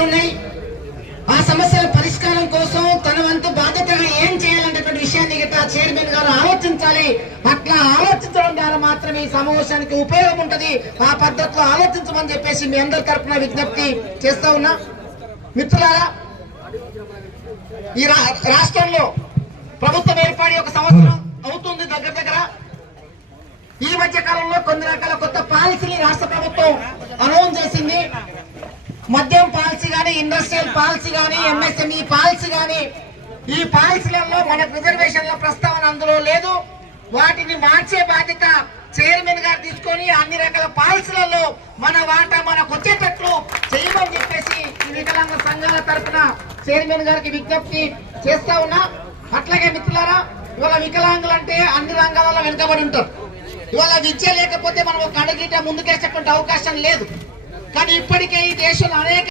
సమస్యలు ఉన్నాయి. ఆ సమస్యల పరిష్కారం కోసం తన వంతు బాధ్యతగా ఏం చేయాలనేటువంటి విషయాన్ని గిట్లా చైర్మన్ గారు ఆలోచించాలి. అట్లా ఆలోచించడం ద్వారా మాత్రమే ఈ సమావేశానికి ఉపయోగం ఉంటుంది. ఆ పద్ధతిలో ఆలోచించమని చెప్పేసి మీ అందరి తరఫున విజ్ఞప్తి చేస్తా ఉన్నా. మిత్రులారా, ఈ రాష్ట్రంలో ప్రభుత్వం ఏర్పడి 1 సంవత్సరం అవుతుంది దగ్గర. ఈ మధ్య కాలంలో కొన్ని రకాల కొత్త పాలసీని రాష్ట్ర ప్రభుత్వం అనౌన్స్ చేసింది. మద్యం పాలసీ గానీ, ఇండస్ట్రియల్ పాలసీ గానీ, ఎంఎస్ఎంఈ పాలసీ గానీ, ఈ పాలసీలలో మనకు రిజర్వేషన్ల ప్రస్తావన అందులో లేదు. వాటిని మార్చే బాధ్యత చైర్మన్ గారు తీసుకొని అన్ని రకాల పాలసీలలో మన వాటా మనకు వచ్చేటట్లు చేయమని చెప్పేసి ఈ వికలాంగ సంఘాల తరఫున చైర్మన్ గారికి విజ్ఞప్తి చేస్తా ఉన్నా. అట్లాగే మిత్రులారా, ఇవాళ వికలాంగులు అంటే అన్ని రంగాలలో వెనుకబడి ఉంటారు. ఇవాళ విద్య లేకపోతే మనం ఒక అడుగుట ముందుకేసేటువంటి అవకాశం లేదు. కానీ ఇప్పటికే ఈ దేశంలో అనేక